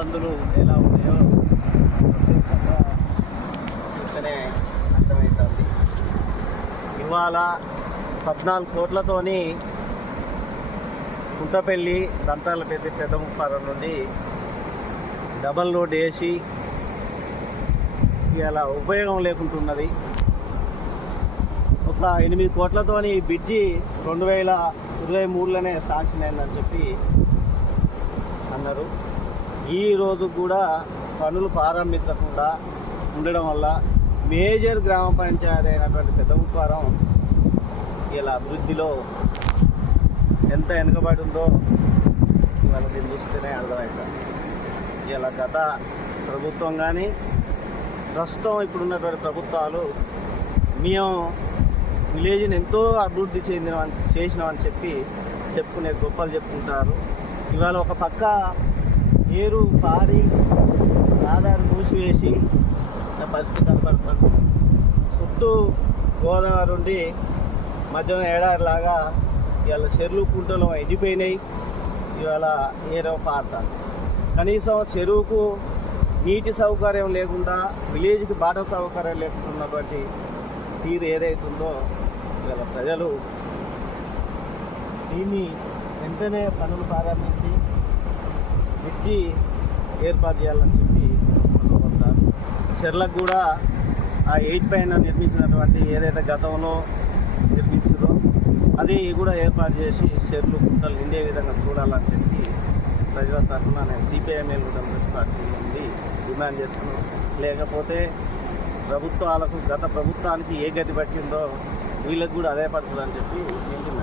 ఇబ్బందులు ఎలా ఉన్నాయో ప్రత్యేకంగా చూస్తేనే అర్థమవుతుంది ఇవాళ పద్నాలుగు కోట్లతోని కుంటపల్లి దంతాల పెద్ద పెద్ద ముప్పారం నుండి డబల్ రోడ్ వేసి ఇలా ఉపయోగం లేకుంటున్నది. ఒక ఎనిమిది కోట్లతోని బ్రిడ్జి రెండు వేల ఇరవై మూడులోనే శాంక్షన్ అయిందని చెప్పి ఈ రోజు కూడా పనులు ప్రారంభించకుండా ఉండడం వల్ల మేజర్ గ్రామ పంచాయతీ అయినటువంటి పెద్దముప్పారం ఇలా అభివృద్ధిలో ఎంత వెనుకబడి ఉందో ఇవాళ దీన్ని చూస్తేనే అర్థమవుతుంది ఇలా గత ప్రభుత్వం కానీ ప్రస్తుతం ఇప్పుడున్నటువంటి ప్రభుత్వాలు మేము విలేజ్ని ఎంతో అభివృద్ధి చెందిన చేసినామని చెప్పి చెప్పుకునే గొప్పలు చెప్పుకుంటారు. ఇవాళ ఒక పక్క నీరు పారి ఆధారం మూసివేసి పరిస్థితి కనపడుతుంది. చుట్టూ గోదావరి ఉండి మధ్యలో ఏడాదిలాగా ఇవాళ చెరువు కుంటలు ఎండిపోయినాయి. ఇవాళ ఏరో పారుతారు కనీసం చెరువుకు నీటి సౌకర్యం లేకుండా విలేజ్కి బాట సౌకర్యం లేకుండా ఉన్నటువంటి తీరు ఏదైతుందో ఇవాళ ప్రజలు దీన్ని వెంటనే పనులు ప్రారంభించి బ్రిడ్జి ఏర్పాటు చేయాలని చెప్పి కోరుతారు చెర్లకు కూడా ఆ ఎయిట్ పైన నిర్మించినటువంటి ఏదైతే గతంలో నిర్మించారో అది కూడా ఏర్పాటు చేసి చెర్లు గుంటలు నిండే విధంగా చూడాలని చెప్పి ప్రజల తరఫున నేను సిపిఐఎంఎల్ కమ్యూనిస్ట్ పార్టీ నుండి డిమాండ్ చేస్తున్నాను. లేకపోతే ప్రభుత్వాలకు గత ప్రభుత్వానికి ఏ గతి పట్టిందో వీళ్ళకి కూడా అదే పడుతుందని చెప్పి నేను